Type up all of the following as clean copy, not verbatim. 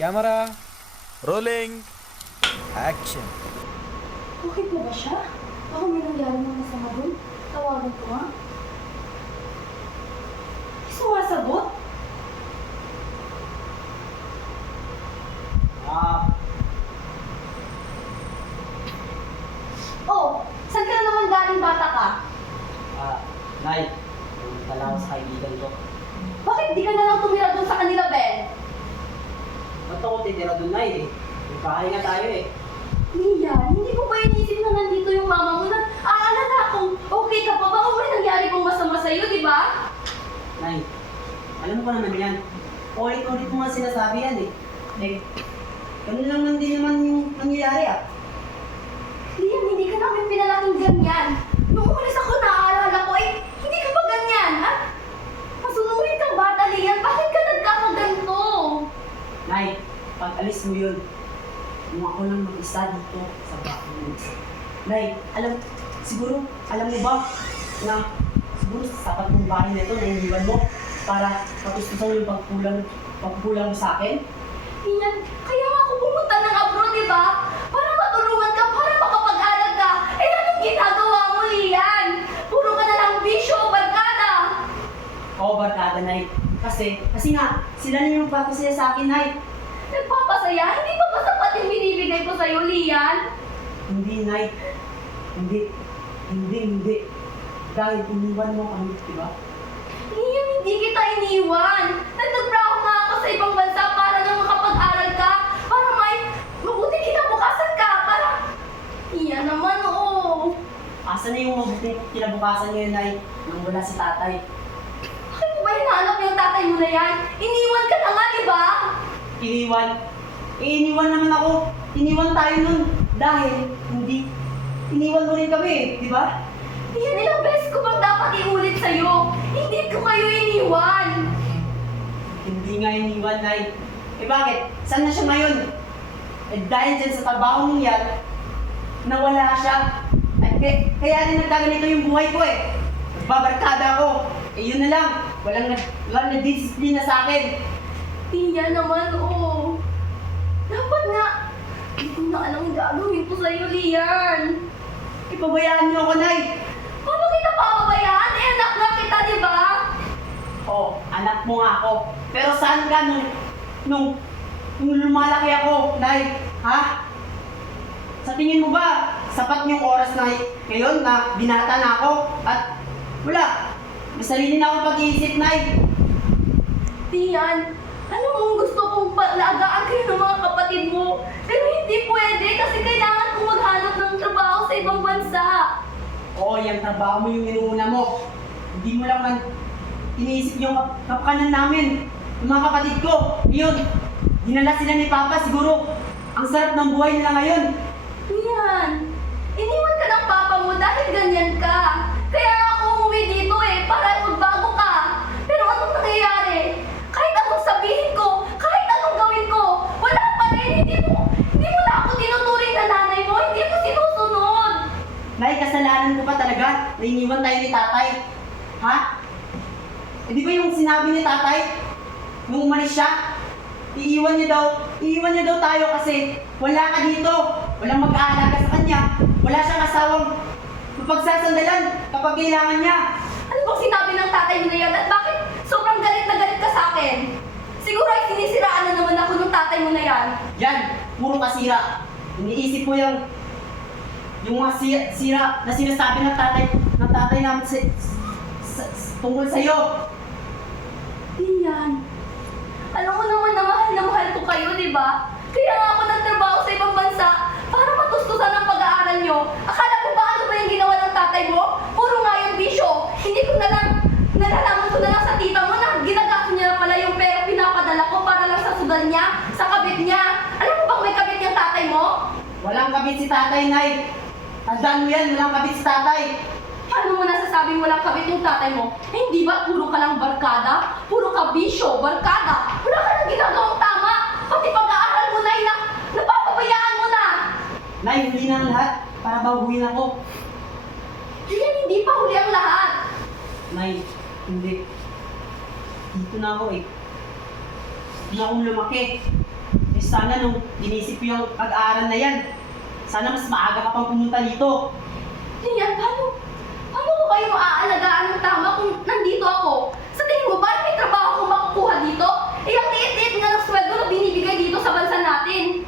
Camera, rolling, action. Okay po ba siya? Baka may nangyari ng masama doon. Tawagan ko nga. Hindi sumasagot? Oh, saan ka na naman galing bata ka? Nay, pumunta lang ako sa kaibigan ko. Bakit di ka na lang tumira doon sa kanila, Ben? Ba't ako titira doon, Nay? May bahay nga tayo eh. Lian, hindi ko ba inisip na nandito yung mama mo na aalala kung okay ka pa ba kung may nangyari kong masama sa'yo, di ba? Nay, alam ko naman yan. Ulit-ulit mo nga sinasabi yan eh. Eh, ganun lang din naman yung nangyayari ah. Lian, hindi ka namin pinalaking ganyan. Nung umalis ako, naaalala ko, hindi ka pa ganyan, ha? Masunurin kang bata, Lian. Bakit ka nagkakaganto? Nay, pag alis mo yun, kung ako lang mag-isa dito sa bahay mo. Nay, alam mo ba na siguro sapat ng bahay na ito na iniwan mo para matustusan yung pagkulang mo sa akin? Lian, kaya nga ako pumunta ng abroad, di ba? Para matulungan ka, para makapag-aral ka. Anong ginagawa mo, Lian? Puro ka na lang bisyo, barkada. Oo, barkada, Nay. Kasi nga, sila na yung papasaya sa akin, Nay. Nagpapasaya? Hindi ba masapat yung binibigay ko sa'yo, Lian? Hindi, Nay. Hindi. Dahil iniwan mo kami, di ba? Lian, hindi kita iniwan. Nagtrabaho nga ako sa ibang bansa para lang makapag-aral ka. Para mabuti kinabukasan ka. Para... Iyan naman, oo. Asa na yung mabuting kinabukasan ngayon, Nay, nang wala si tatay? Bakit mo ba hinahanap yung tatay mo na yan? Iniwan ka na nga, di ba? Iniwan? Iniwan naman ako. Iniwan tayo nun. Dahil hindi. Iniwan mo rin kami, di ba? Iyan, ilang beses ko bang dapat iulit sa'yo? Hindi ko kayo iniwan. Hindi nga iniwan, Nay. Eh bakit? Saan na siya ngayon? Eh dahil dyan sa trabaho mong yan, nawala siya. Kaya rin nagkaganito yung buhay ko eh. Nagbabarkada ako. Eh yun na lang. Walang nagdisiplina sa akin. Iyan naman, oo. Dapat nga, hindi ko na alam ang gagawin ko sa'yo, Lian. Ipabayaan niyo ako, Nay. Paano kita papabayaan? Anak nga kita, di ba? Oo, anak mo nga ako. Pero saan ka nung lumalaki ako, Nay? Ha? Sa tingin mo ba, sapat yung oras na ngayon na binata na ako? At wala. May sarili na akong pag-iisip, Nay. Tiyan, alam mo gusto kong palagaan kayo ng mga kapatid mo. Pero hindi pwede kasi kailangan kong maghanap ng trabaho sa ibang bansa. Oo, yung trabaho mo yung inuuna mo. Hindi mo lang man iniisip yung kapakanan namin. Yung mga kapatid ko, yun. Dinala sila ni Papa, siguro. Ang sarap ng buhay nila ngayon. Tiyan, iniwan ka ng papa mo dahil ganyan ka. Kaya nga ako umuwi dito para magbago ka. Pero anong nangyayari? Kahit anong sabihin ko, kahit anong gawin ko, wala pa rin. Hindi mo na ako tinuturing na nanay mo. Hindi mo sinusunod. Nay, kasalanan ko pa talaga na iniwan tayo ni tatay. Ha? Eh di ba yung sinabi ni tatay, nung umalis siya, iiwan niya daw tayo kasi wala ka dito. Walang mag-aalaga sa kanya. Wala siyang asawang mapagsasandalan kapag kailangan niya. Ano bang sinabi ng tatay mo na yan? At bakit sobrang galit na galit ka sa akin? Siguro ay sinisiraan na naman ako ng tatay mo na yan. Yan, puro kasira. Iniisip mo yung mga sira na sinasabi ng tatay namin tungkol sa'yo. Iyan. Alam mo naman na mahal ko kayo, di ba? Kaya nga ako nagtrabaho sa ibang bansa para matustusan ang pag-aaral nyo. Akala mo ba ano ba yung ginawa ng tatay mo? Puro nga yung bisyo. Hindi ko na lang, nalalaman ko na lang sa tita mo na ginagamit niya pala yung pera pinapadala ko para lang sa sugal niya, sa kabit niya. Alam mo bang may kabit yung tatay mo? Walang kabit si tatay, Nay. Tandaan mo yan, walang kabit si tatay. Paano mo nasasabing walang kabit yung tatay mo? Eh, hindi ba puro ka lang barkada? Puro ka bisyo, barkada? Wala ka nang ginagawang tama. Pati pag-aaral mo na napapabayaan mo na. Nay, huli na ang lahat para baguhin ako. Yan, hindi pa huli ang lahat. Nay, hindi. Dito na ako eh. Dito na akong lumaki. Eh sana nung inisip ko yung pag-aaral na yan, sana mas maaga ka pang pumunta dito. Lian, paano ko kayo maaalagaan ng tama kung nandito ako? Sa tingin mo ba may trabaho akong makukuha dito? Eh, ang liit-liit nga ng sweldo na binibigay dito sa bansa natin.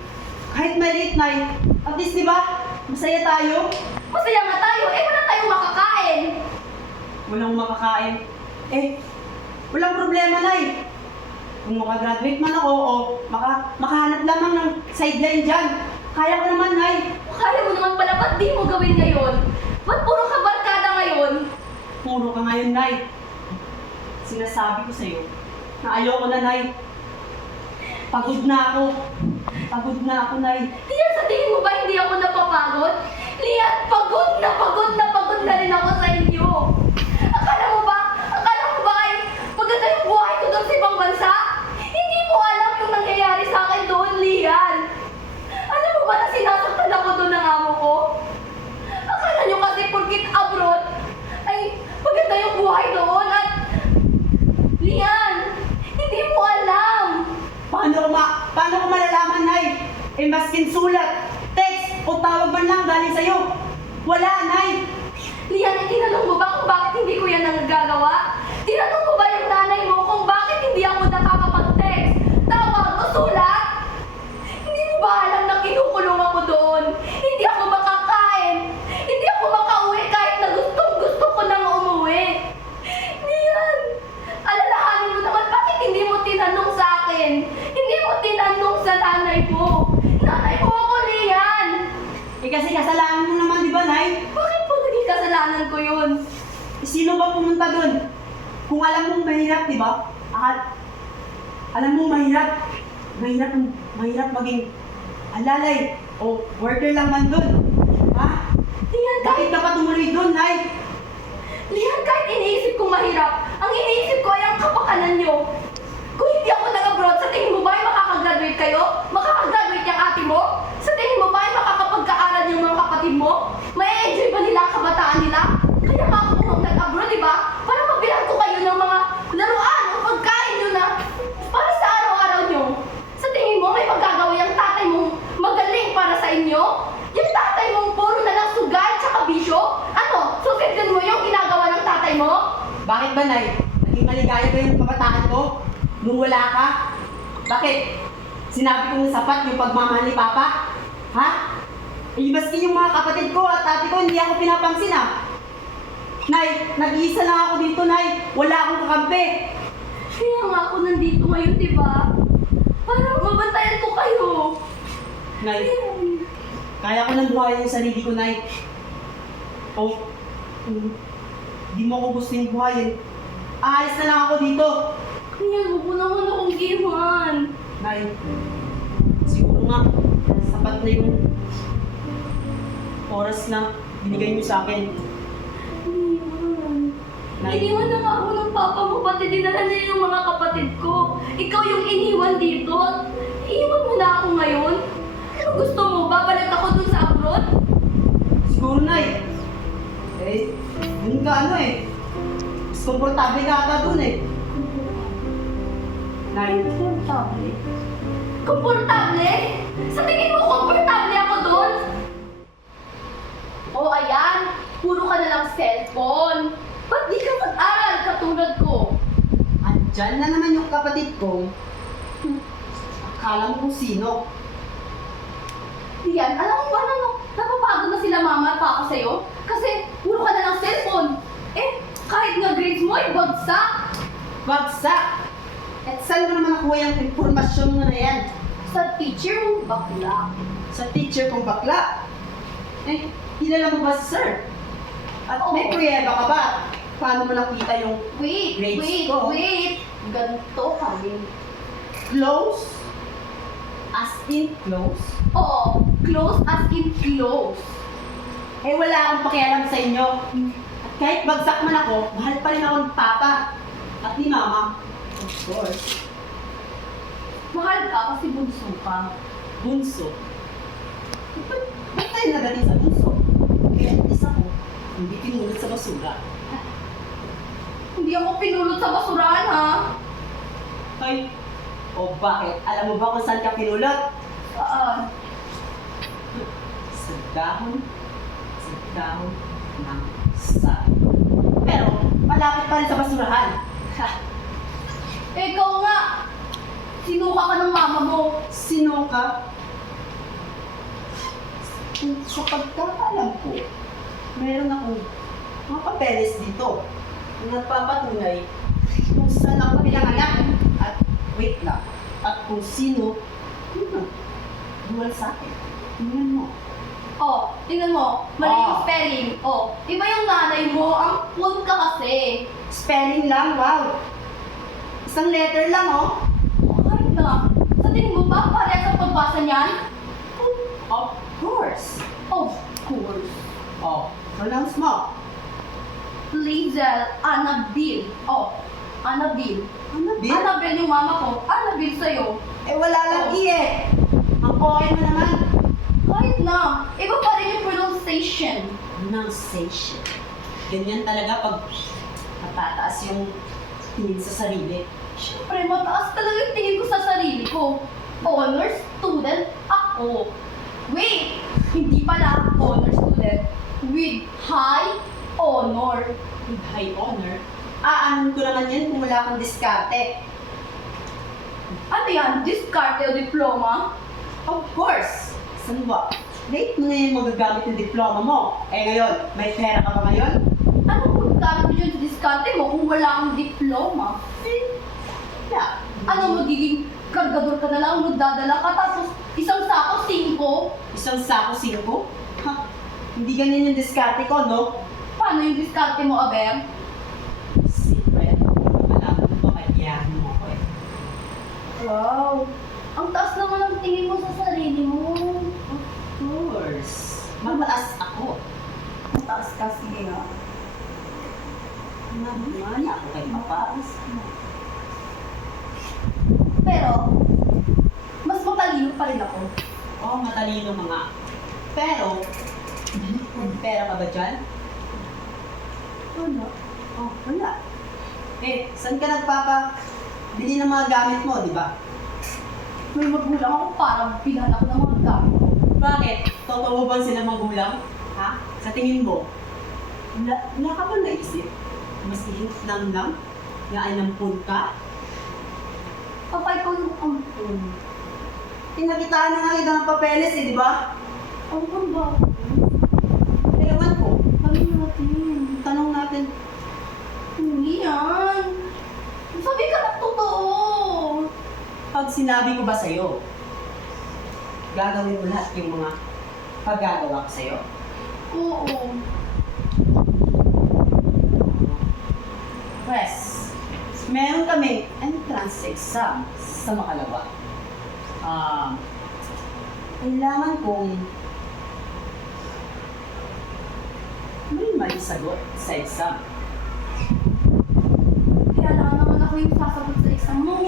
Kahit maliit, Nay, at least di ba, masaya tayo. Masaya nga tayo, eh wala tayong makakain. Walang makakain. Eh, walang problema, Nay. Kung makagraduate man ako o makahanap lamang ng sideline dyan, kaya ko naman, Nay. Kaya mo naman pala, ba't di mo gawin ngayon? Ba't puro ka barkada ngayon? Puro ka ngayon, Nay. Sinasabi ko sa'yo na ayoko na, Nay. Pagod na ako. Pagod na ako, Nay. Lian, sa tingin mo ba hindi ako napapagod? Lian, pagod na rin ako sa inyo. Akala mo ba ay maganda yung buhay ko doon sa ibang bansa? Hindi mo alam yung nangyayari sa akin doon, Lian. Alam mo ba na sinasaktan ako doon ng amo ko? Akala nyo kasi porkit abroad ay maganda yung buhay doon at Lian, hindi mo alam. Paano ko malalaman, Nay? Eh, maskin sulat, text, o tawag man lang galing sa'yo. Wala, Nay. Lian, eh, tinanong mo ba kung bakit hindi ko yan nagagawa? Tinanong mo ba yung nanay mo kung bakit hindi ako nakakapag-text? Tawag o sulat? Hindi mo ba alam na kinukulong ako doon? Hindi ako makakain. Hindi ako makauwi kahit na gustong-gusto ko nang umuwi. Lian, alalahanin mo naman bakit hindi mo tinanong sa akin? Hindi mo tinanong sa nanay mo. Nanay mo ako, Lian. Eh, kasi kasalanan mo naman, di ba, Nay? Bakit po naging kasalanan ko yun? Eh, sino ba pumunta doon? Kung alam mong mahirap, di ba? Alam mong mahirap maging alalay o worker lang man doon. Ha? Lian, Bakit ka pa tumuloy doon, Nay? Lian, kahit iniisip kong mahirap, ang iniisip ko ay ang kapakanan nyo. Kung hindi ako nag-abroad, sa tingin mo ba ay makakagraduate kayo? Makakagraduate yung ate mo? Sa tingin mo ba ay makakapagkaaral yung mga kapatid mo? May-enjoy ba nila ang kabataan nila? Kaya nga ako kung nag-abroad, di ba? Para mabilang ko kayo ng mga laruan o pagkain nyo na para sa araw-araw nyo. Sa tingin mo, may magagawa yung tatay mong magaling para sa inyo? Yung tatay mong puro na lang sugal tsaka bisyo? Ano? Susundan mo yung ginagawa ng tatay mo? Bakit ba, Nay? Naging maligaya ba yung kabataan ko? Nung wala ka? Bakit? Sinabi kong sapat yung pagmamahal ni Papa? Ha? Eh, maski yung mga kapatid ko at ate ko, hindi ako pinapansin, ah. Nay, nag-iisa lang ako dito, Nay. Wala akong kakampi. Kaya nga ako nandito ngayon, di ba? Para mabantayan ko kayo. Nay, kaya ko nang buhayin yung sarili ko, Nay. O, di mo ko gusto yung buhayin. Aalis na lang ako dito. Kaya huwag mo naman akong iwan. Nay, siguro nga, sapat na yung oras na binigay niyo sa akin. Nay. Iniwan na nga ako ng papa mo, pati dinala niya yung mga kapatid ko. Ikaw yung iniwan dito. Iiwan mo na ako ngayon? Ano gusto mo? Babalik ako dun sa abroad? Siguro, Nay. Eh, dun ka mas komportable ka ata dun eh. Nay, Komportable? Komportable? Sa tingin mo komportable ako dun? O ayan, puro ka na lang cellphone. Ba't di ka mag-aral katulad ko? andyan na naman yung kapatid ko. Akala mo kung sino. Diyan, alam mo ba na napapagod na sila mama at papa sa'yo? Kasi puro ka na lang cellphone. Eh, kahit nga grades mo ay bagsak. Bagsak! At saan mo naman nakuha yung informasyon mo na yan? Sa teacher mo, bakla. Sa teacher kong bakla. Eh, kilala mo ba si sir? At may Oo. pruweba ka ba? Paano mo nakita yung grades ko? Wait. Ganito kami. Close? As in close? Oo, close as in close. Eh, wala akong pakialam sa inyo. At kahit bagsak man ako, mahal pa rin ako ni Papa. At ni Mama. Of course. Mahal ka kasi bunso ka. Bunso. Ba't tayo nagaling sa bunso? Kaya isa ko, hindi pinulot sa basura. Hindi ako pinulot sa basurahan, ha? Ay, O bakit? Alam mo ba kung saan ka pinulot? Sa dahon ng saging. Pero, malapit pa rin sa basurahan. Ha! Ikaw nga! Sinuka ka ng mama mo. Sino ka? Sa pagkakaalam ko, meron akong mga papeles dito na nagpapatunay kung saan ako pinanganak at wait lang, at kung sino yun duwal sa akin. Tingnan mo. Oh, tingnan mo. Mali yung Oh. spelling. Oh, iba yung nanay mo. Ang phone ka kasi. Spelling lang, wow. Isang letter lang, oh. Kahit na. Sa tingin mo ba, parehas ang pagbasa niyan? Of course. Of course. Oh, pronounce mo. Lizel Annabelle. Oh, Annabelle. Ano, Bill? Annabelle yung mama ko. Annabelle sa'yo. Eh, wala lang Oh. eh. Ang okay mo naman. Kahit na. Iba pa rin yung pronunciation. Pronunciation. Ganyan talaga pag matataas yung tingin sa sarili. Siyempre, mataas talaga yung tingin ko sa sarili ko. Honor student ako. Wait! Hindi pala honor student. With high honor. With high honor. Aanon ko naman yan kung wala kang diskarte. Ano yan? Discarte o diploma? Of course! Saan ba? Late mo na yung magagamit yung diploma mo. Eh ngayon, may pera ka ba ngayon? Ano kung gamit mo dyan sa discarte mo kung wala kang diploma? Yeah. Ano, magiging kargador ka na lang, magdadala ka, tapos isang sako, 5? Isang sako 5? Ha? Hindi ganyan yung diskarte ko, no? Paano yung discarte mo, Aber? Secret. Malaman mo ba kaya mo ako eh. Wow! Ang taas naman ang tingin mo sa sarili mo. Of course. Mataas ako. Ang taas kasi nga. Naman ako kay mataas. Pero, mas matalino pa rin ako. Oo, matalino mga. Pero, may pera ka ba dyan? Ano? Oh, wala. Eh, saan ka nagpapabili ng mga gamit mo, di ba? May magulang ako parang bilan ako ng mga gamit ko. Bakit? Totoo ba sila magulang? Ha? Sa tingin mo? Wala ka ba naisip? Mas ihint lang na ay nampun ka? Papa, ikaw yung ampun. Tinakitaan na nga kita ng papeles eh, di ba? Ampun ba? Ewan ko. Sabi natin. Tanong natin. Hindi yan. Sabi ka ng totoo. Pag sinabi ko ba sa'yo, gagawin mo lahat yung mga paggagawa ko sa'yo? Oo. Press. Meron kami entrance exam sa makalawa. Kailangan kong may mali sagot sa exam. Kaya lang naman ako yung sasagot sa exam mo.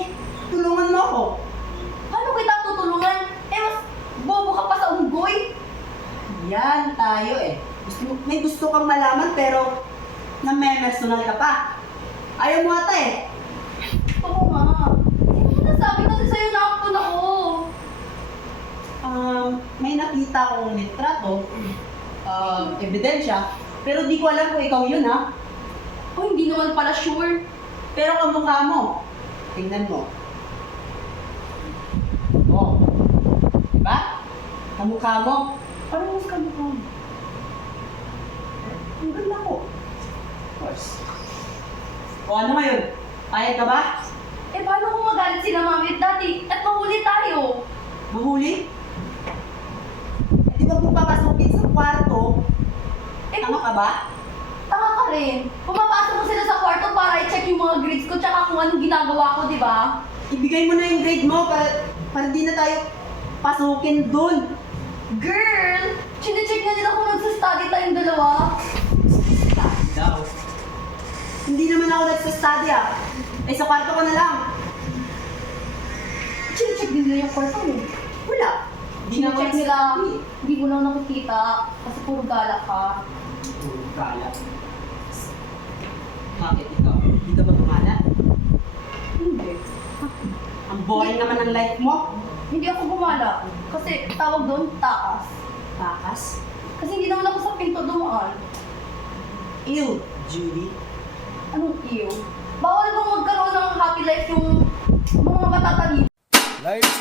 Tulungan mo ako. Paano kita tutulungan? Eh, mas bobo ka pa sa unggoy. Yan tayo eh. May gusto kang malaman pero na-personal ka pa. Ayaw mo ata eh. Oo nga. Hindi mo nasabi kasi sa'yo na ampun ako. May nakita akong litrato, ebidensya, pero di ko alam kung ikaw yun ha. Oh, hindi naman pala sure. Pero kamukha mo. Tingnan mo. Oh. Diba? Kamukha mo. Parang mas kamukha mo. Ang ganda ko. Of course. O ano ngayon? Payag ka ba? Eh, paano kung magalit sila mami at daddy at mahuli tayo? Mahuli? Eh di ba kung papasukin sa kwarto, Eh, tama ka ba? tanga ka rin. Pumapasok mo sila sa kwarto para i-check yung mga grades ko tsaka kung anong ginagawa ko, di ba? Ibigay mo na yung grade mo para di na tayo pasukin dun. Girl! Chine-check na nila kung nagsa-study tayong dalawa. Daw. Hindi naman ako nagsa-study ah. Eh sa kwarto ko na lang. Chine-check din nila yung kwarto mo. Wala. Hindi na ako Chine-check nila, nagsa-study. hindi mo lang nakikita kasi puro gala ka. Kala. Bakit ikaw? Hindi ka ba pangalan? Hindi. Ang Ang boring naman ng life mo. Hindi ako gumala. Kasi tawag doon, takas. Takas. Kasi hindi naman ako sa pinto dumaan. Ew, Judy. Anong iyo? Bawal bang magkaroon ng happy life yung mga matatalino? Lights,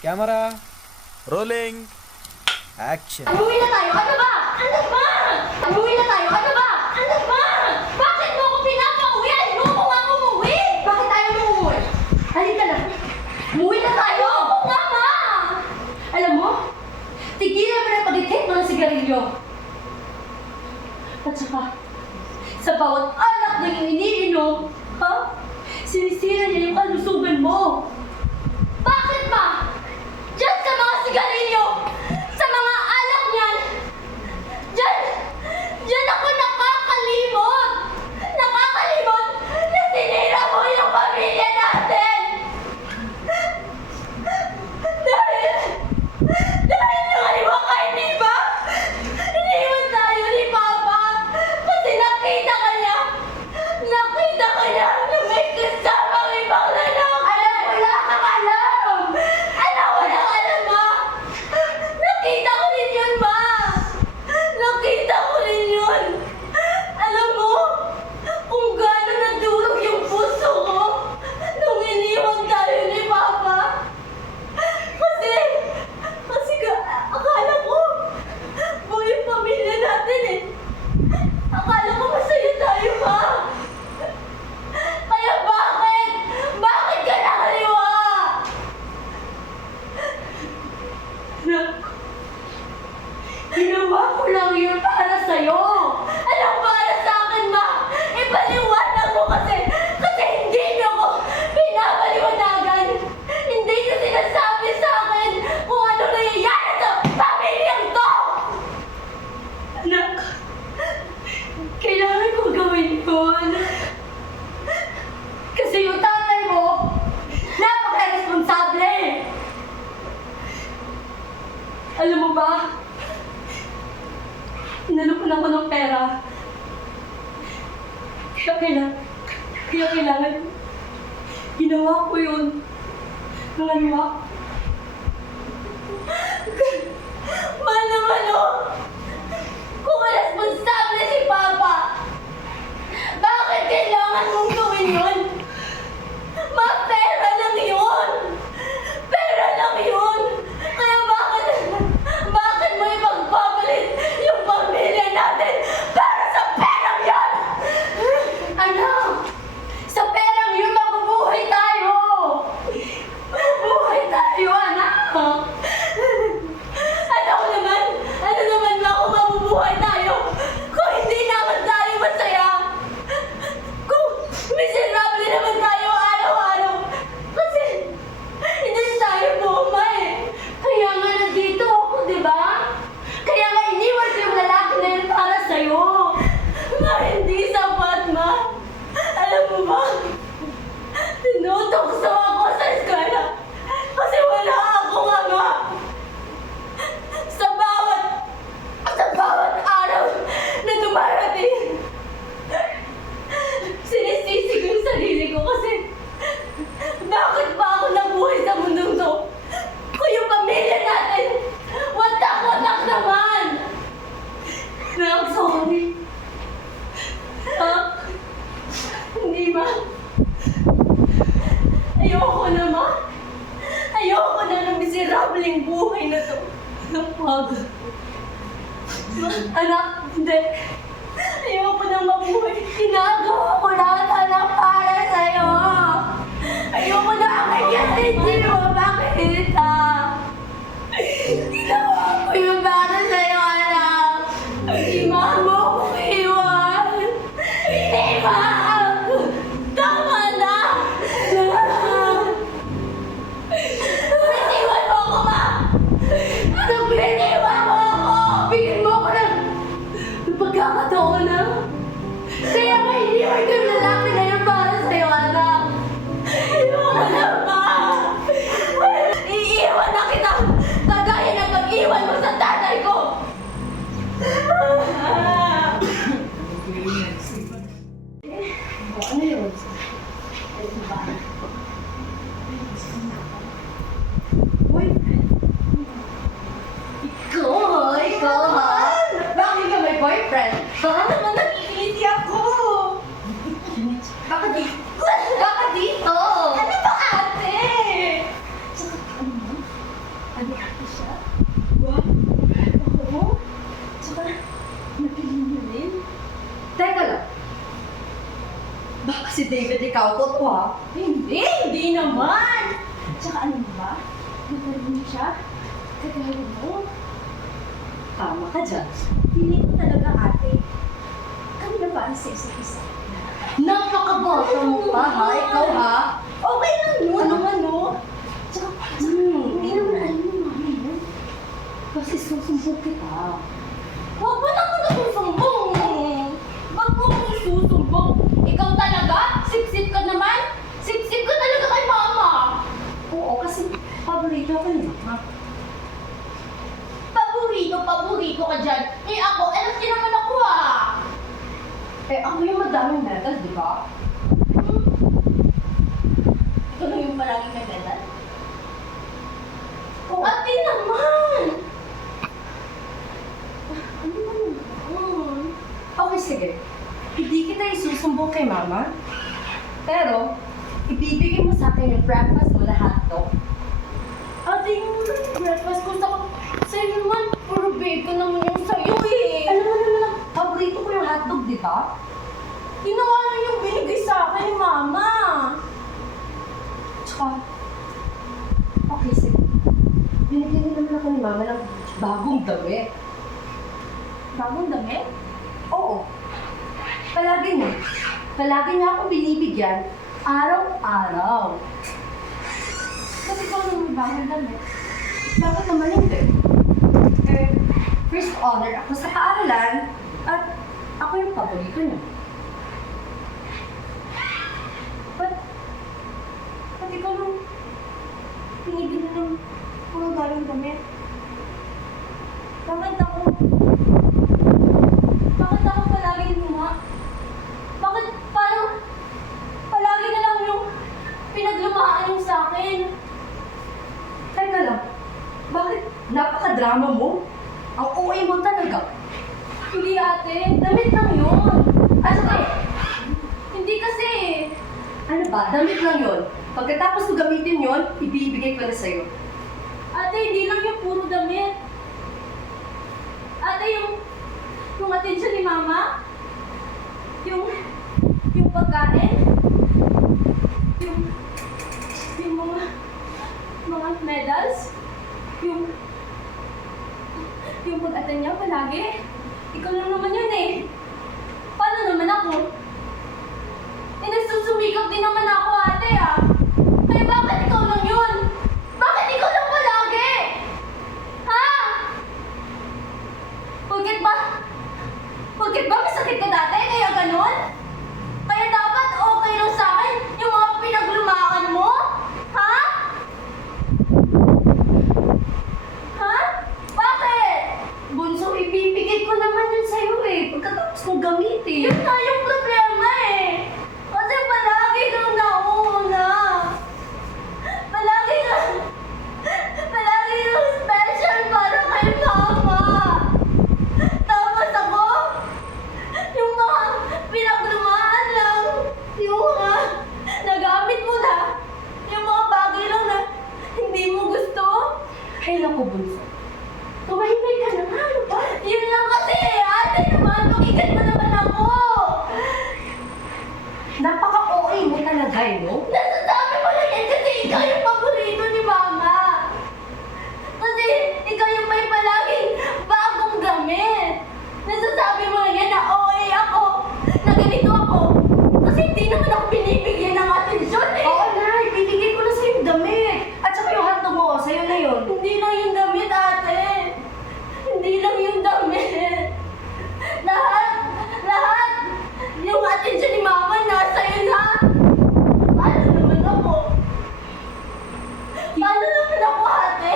camera, rolling, action. Umuwi na tayo! Ano ba? Ano ba? Umuwi na tayo! Ano ba? Ano ba? Bakit mo ako pinapauwi? Ayaw mo nga umuwi! Bakit ayaw mo umuwi? Halika na! Umuwi na tayo! Oo nga ma! Alam mo, tigilan mo na pag-itake mo ng sigarilyo. At saka, sa bawat alak na iniinom, ha? Sinisira niya yung kalusugan mo. Bakit ba? Diyan sa mga sigarilyo, sa mga alak niyan, diyan ako nakakalimot! Nakakalimot na sinira mo yung pamilya natin! Dahil nangaliwa ka, hindi ba? Iniwan tayo ni Papa kasi nakita ka niya na may kasamang ibang lalaki. Alam, wala kang alam! Alam, wala kang alam, ma! Nakita ko rin yun, ma! Nakita ko rin yun! Alam mo, kung gaano nadurog yung puso ko nung iniwan tayo ni Papa. Kasi akala ko, buhay pamilya natin eh. Akala ko masaya tayo, ma. Kaya bakit? Bakit ka nakaliwa? Anak, ginawa ko lang yun para sa'yo. Anong para sa akin, ma? Ipaliwanag mo kasi hindi niyo ako pinapaliwanagan. Hindi niyo sinasabi sa akin kung ano nangyayari sa pamilyang to! Anak, kailangan ko gawin yun. Kasi yung tatay mo, napaka-responsable. Alam mo ba, inalupan ako ng pera. Kaya kailangan, ginawa ko yun. Nangaliwa. Mano, kung responsable si Papa, bakit kailangan mong gawin yun? Pera lang yun! Pera lang yun! Kaya bakit mo ipagpapalit yung pamilya natin para sa perang yun? Anak! Sa perang yun, mabubuhay tayo! Mabubuhay tayo, anak! Ano naman ba kung mabubuhay tayo kung hindi naman tayo masaya? Kung miserable naman tayo araw-araw kasi hindi tayo buma eh. Kaya nga nandito ako, di ba? Kaya nga iniwan ko yung lalaki na yun para sa'yo. Nga hindi sapat, ma. Alam mo ba? Tinutokso ako sa eskwela kasi wala akong ama. Sa bawat araw na dumarating, sinisisi ko yung sarili ko kasi bakit ba ako nabuhay sa mundong to? Kung yung pamilya natin, watak-watak naman! Nak, sorry. Ha? Hindi ba? Ayoko na, ma. Ayoko na ng miserableng buhay na to. Wag. Anak, hindi. Ayoko nang mabuhay. Ginagawa ko lahat, anak, para sa'yo. Ayoko na kasi hindi mo makita. Ginawa ko yung para sa'yo, anak. Hindi mo akong iwan. Hindi ma. Tama na. Biniwan mo ako, ma. Anak, biniwan mo ako. Bigyan mo ako ng pagkakataon na. Kaya nga iniwan ko yung lalaki na yun para sa'yo, anak. Ayoko na, ma. Iiwan na kita. Kagaya ng pag-iwan mo sa tatay ko. Ano yun? Nakilinilin? Teka lang. Baka si David ikaw ko to ha? Hindi naman! Tsaka ano ba? Nagkaroon siya? Kagaya mo? Tama ka dyan. Hindi ko talaga ate. Kami na ba sa isa't isa? Napakabata mo pa ha? Ikaw ha? Okay lang yun. Ano? Tsaka, hindi naman alam mo mami yun. Kasi susumbong kita. Huwag mo naman ako susumbong. Ba't mo akong isusumbong? Ikaw talaga? Sip-sip ka naman? Sip-sip ka talaga kay mama. Oo, kasi paborito ka ni mama. Paborito ka dyan. Eh ako, alam din naman ako ah. Eh ako yung madaming medal, di ba? Ikaw na yung palaging may medal? Oh, ate naman! Ano naman? Okay, sige. Hindi kita isusumbong kay mama. Pero, ibibigay mo sa akin yung breakfast mo na hotdog. Ate, yung breakfast ko sa'yo naman, puro bacon naman yung sa'yo eh. Alam mo naman ang paborito ko yung hotdog, di ba? Ginawa na yung binigay sa akin ni mama. Tsaka, okay, sige. Binigyan naman ako ni mama ng bagong damit. Bagong damit? Oo. Palagi niya ako binibigyan araw-araw. Kasi ikaw naman bagong damit. Bakit naman hindi? Eh, first honor ako sa paaralan at ako yung paborito niya. Ba't ikaw nung pinibili ng puro galing damit? Bakit ako palagi luma? Bakit parang palagi na lang yung pinaglumaan yung sa akin? Teka lang, bakit napaka-drama mo? Ang OA mo talaga. Hindi ate, damit lang yun. Ate, hindi kasi. Ano ba, damit lang yun. Pagkatapos ko gamitin yun, ibibigay ko na sa'yo. Ate, hindi lang yung puro damit. Ate, yung atensyon ni mama, yung pagkain, yung mga medals, yung pag-attend niya palagi. Ikaw lang naman yun eh. Paano naman ako? Eh, nagsusumikap din naman ako ate ah. Kaya bakit ikaw lang yun? Bakit ikaw lang palagi? Ha? Porket ba may sakit ka dati? Kaya ganun? Kaya dapat okay lang sa akin yung mga pinaglumaan mo? Ha? Ha? Bakit? Bunso, ibibigay ko naman yun sa'yo eh. Pagkatapos kong gamitin. Yun nga yung problema eh. Kasi palagi kang nauna. Palagi kang special para kay mama. Tapos ako, yung mga pinaglumaan lang, yung mga nagamit mo na, yung mga bagay lang na hindi mo gusto. Ay, naku, Bunso. Tumahimik ka na nga, ano ba? Yun lang kasi, ate naman, pakinggan mo naman ako. Napaka-OA mo talaga, eh, no? Nasasabi mo lang yan kasi ikaw yung paborito ni mama. Kasi ikaw yung may palaging bagong gamit. Nasasabi mo lang yan na OA ako, na ganito ako. Kasi hindi naman ako binibigyan ng atensyon eh. Oo, Nay, bibigay ko na sa'yo yung damit. At saka yung hotdog mo, sa'yo na yun. Hindi lang yung damit, ate. Hindi lang yung damit. Lahat. Yung atensyon ni mama nasa iyo na. Paano naman ako? Ate?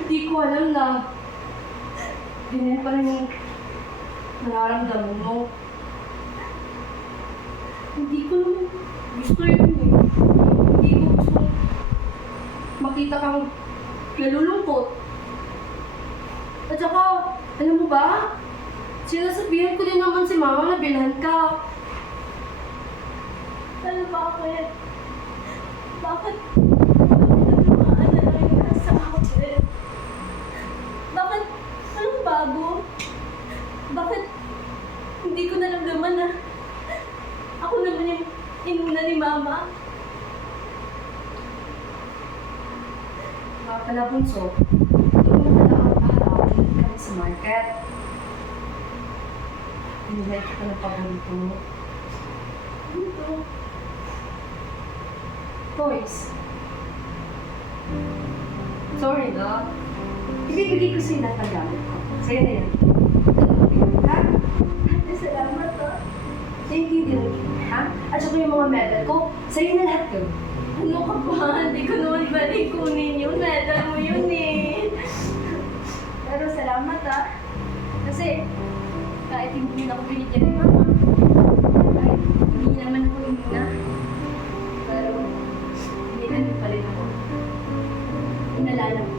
Hindi ko alam na ganyan pa rin yung nararamdaman mo. Hindi ko naman gusto yun eh. Hindi ko gusto makita kang nalulungkot. At saka, alam mo ba? Sinasabihan ko din naman si mama na bilhan ka. Ano bakit? Bakit naglumaan na lang yung nasa akin? Bakit? Ano ba? nagbago? Bakit hindi ko naramdaman na ako naman yung inuna ni Mama? Mga pala, Bunso, noong nakaraang araw, kami sa market. Pinilay kita ng paborito mo. Ano to? Toys. Sorry na. Ibibigay ko sa'yo lahat ng gamit ko. Sa'yo na yan. Ha? Ate, salamat ah. Thank you din. Ha? At saka yung mga medal ko, sa'yo na lahat yun. Ano ka ba? Hindi ko naman balik kunin yun. Medal mo yun eh. Pero salamat ah. Kasi kahit hindi na ako binigyan ni Mama, kahit hindi naman ako yung ina, pero hindi pa rin ako. Inalala ko